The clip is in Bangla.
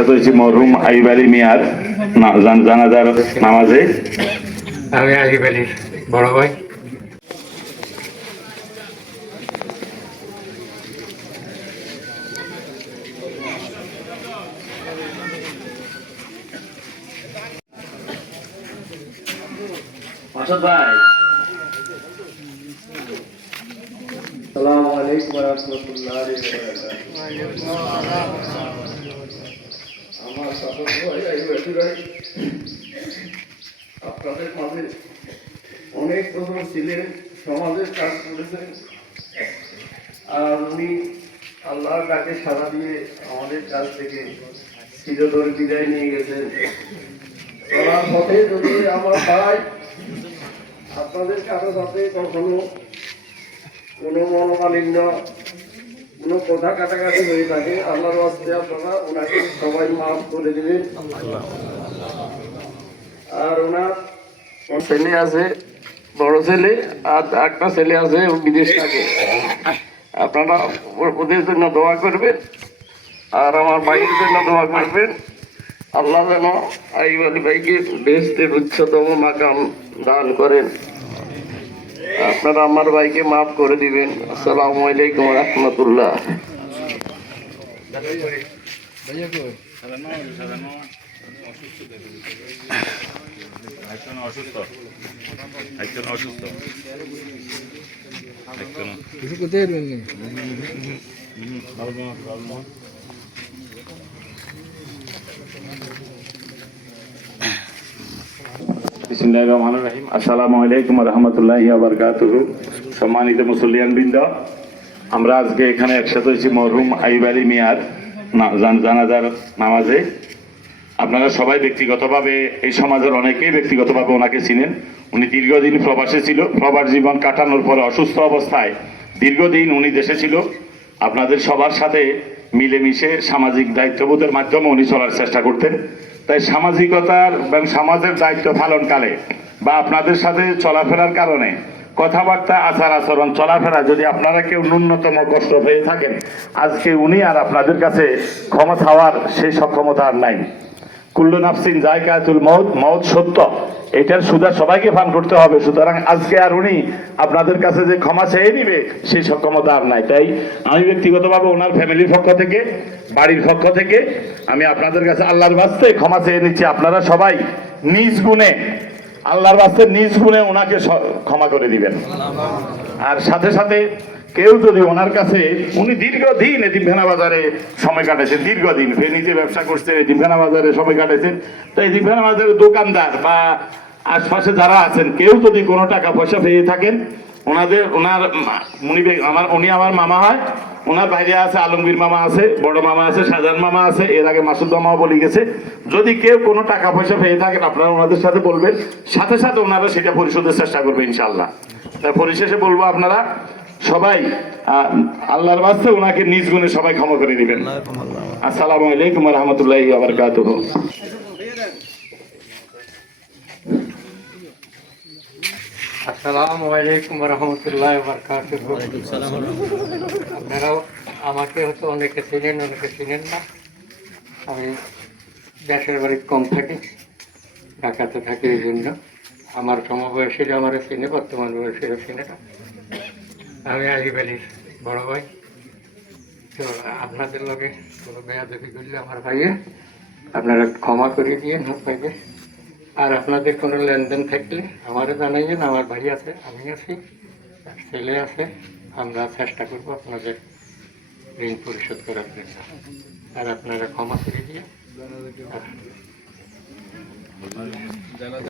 জিজ্ঞাসা করেছি মরহুম আইব আলী মিয়ার জানাজার নামাজে। আমি আইব আলীর বড় ভাই। মাসুদ ভাই। আসসালামু আলাইকুম ওয়া রাহমাতুল্লাহি ওয়া বারাকাতুহু। এই বেশি ভাই আপনাদের মাঝে অনেক প্রথম ছিলেন সমাজের কাজ করেছেন আর উনি আল্লাহর ডাকে সারা দিয়ে আমাদের কাছ থেকে চিরতরে বিদায় নিয়ে গেছেন চলার পথে যদি আমার ভাই আপনাদের কারও সাথে কখনো কোনো মনোমালিন্য কোনো কথা কাটাকাটি হয়ে থাকে, আল্লাহর ওয়াস্তে আপনারা ওনাকে সবাই মাফ করে দিবেন। আর ওনার ছেলে আছে? বড় ছেলে, আর একটা ছেলে আছে বিদেশ থাকে। আপনারা ওদের জন্য দোয়া করবেন, আর আমার ভাইয়ের জন্য দোয়া করবেন। আল্লাহ যেন আইব আলী ভাইকে বেহেস্তের উচ্চতম মাকাম দান করেন। আপনারা আমার ভাইকে মাফ করে দিবেন। আসসালামু আলাইকুম রহমতুল্লাহ। একজন অসুস্থ একজন অসুস্থ বিসমিল্লাহির রহমানির রহিম আসসালামু আলাইকুম রহমতুল্লাহি বারকাতুহু সম্মানিত মুসলিয়ান বৃন্দ, আমরা আজকে এখানে একসাথে হয়েছি মরহুম আইব আলী মিয়ার জানাজার নামাজে। আপনারা সবাই ব্যক্তিগতভাবে, এই সমাজের অনেকেই ব্যক্তিগতভাবে ওনাকে চিনেন। উনি দীর্ঘদিন প্রবাসে ছিল। প্রবাস জীবন কাটানোর পরে অসুস্থ অবস্থায় দীর্ঘদিন উনি দেশে ছিল। আপনাদের সবার সাথে মিলেমিশে সামাজিক দায়িত্ববোধের মাধ্যমে উনি চলার চেষ্টা করতেন। তাই সামাজিকতার এবং সমাজের দায়িত্ব পালনকালে বা আপনাদের সাথে চলাফেরার কারণে কথাবার্তা, আচার আচরণ, চলাফেরা যদি আপনারা কেউ ন্যূনতম কষ্ট পেয়ে থাকেন, আজকে উনি আর আপনাদের কাছে ক্ষমা হওয়ার সেই সক্ষমতা আর নাই। কুল্লু নাফসিন জায়গাতুল মৌত মৌত সত্য। এটার সুদা সবাইকে পান করতে হবে। সুতরাং আজকে আর উনি আপনাদের কাছে যে ক্ষমা চেয়ে নিবে সেই সক্ষমতা আর নাই। তাই আমি ব্যক্তিগতভাবে ওনার ফ্যামিলির পক্ষ থেকে, বাড়ির পক্ষ থেকে, আমি আপনাদের কাছে আল্লাহর বাস্তে ক্ষমা চেয়ে নিচ্ছি। আপনারা সবাই নিজ গুণে, আল্লাহর বাস্তে নিজ গুণে ওনাকে ক্ষমা করে দিবেন। আর সাথে সাথে কেউ যদি ওনার কাছে, উনি দীর্ঘদিন এদিমখানা বাজারে সময় কাটাইছেন, দীর্ঘদিন ফেনীতে ব্যবসা করছেন এদিমখানা বাজারে সময় কাটাইছেন। তো এদিমখানা বাজারের দোকানদার বা আশপাশে যারা আছেন, কেউ যদি কোনো টাকা পয়সা পেয়ে থাকেন, ওনাদের, ওনার উনি আমার উনি আমার মামা হয়, ওনার বাইরে আছে আলমগীর মামা আছে, বড় মামা আছে শাহজাহান মামা আছে, এর আগে মাসুদ মামাও বলে গেছে। যদি কেউ কোনো টাকা পয়সা পেয়ে থাকেন, আপনারা ওনাদের সাথে বলবেন, সাথে সাথে ওনারা সেটা পরিশোধের চেষ্টা করবে ইনশাল্লাহ তাই পরিশেষে বলব আপনারা সবাই আল্লাহর বাস্তে ওনাকে নিজ গুণে সবাই ক্ষমা করে দিবেন। আসসালামু আলাইকুম রহমতুল্লাহি আবরকাতুহ আসসালামু আলাইকুম রহমতুল্লাহ আপনারাও আমাকে হয়তো অনেকে চিনেন অনেকে চিনেন না। আমি দেশের বাড়ি কম থাকি, ঢাকাতে থাকি এই জন্য। আমার সমবয়সীরা আমার চিনে, বর্তমান বয়সীরা চিনে না আমি আজিব আলীর বড় ভাই, তো আপনাদের লগে কোনো বেয়াদবি করলে আমার ভাইয়ে আপনারা ক্ষমা করে দিয়ে নোট পাইবে। আর আপনাদের কোনো লেনদেন থাকলে আমারও জানাইবেন, আমার ভাই আছে, আমি আছি ছেলে আছে, আমরা চেষ্টা করব আপনাদের ঋণ পরিশোধ করার জন্য। আর আপনারা ক্ষমা করে দিয়ে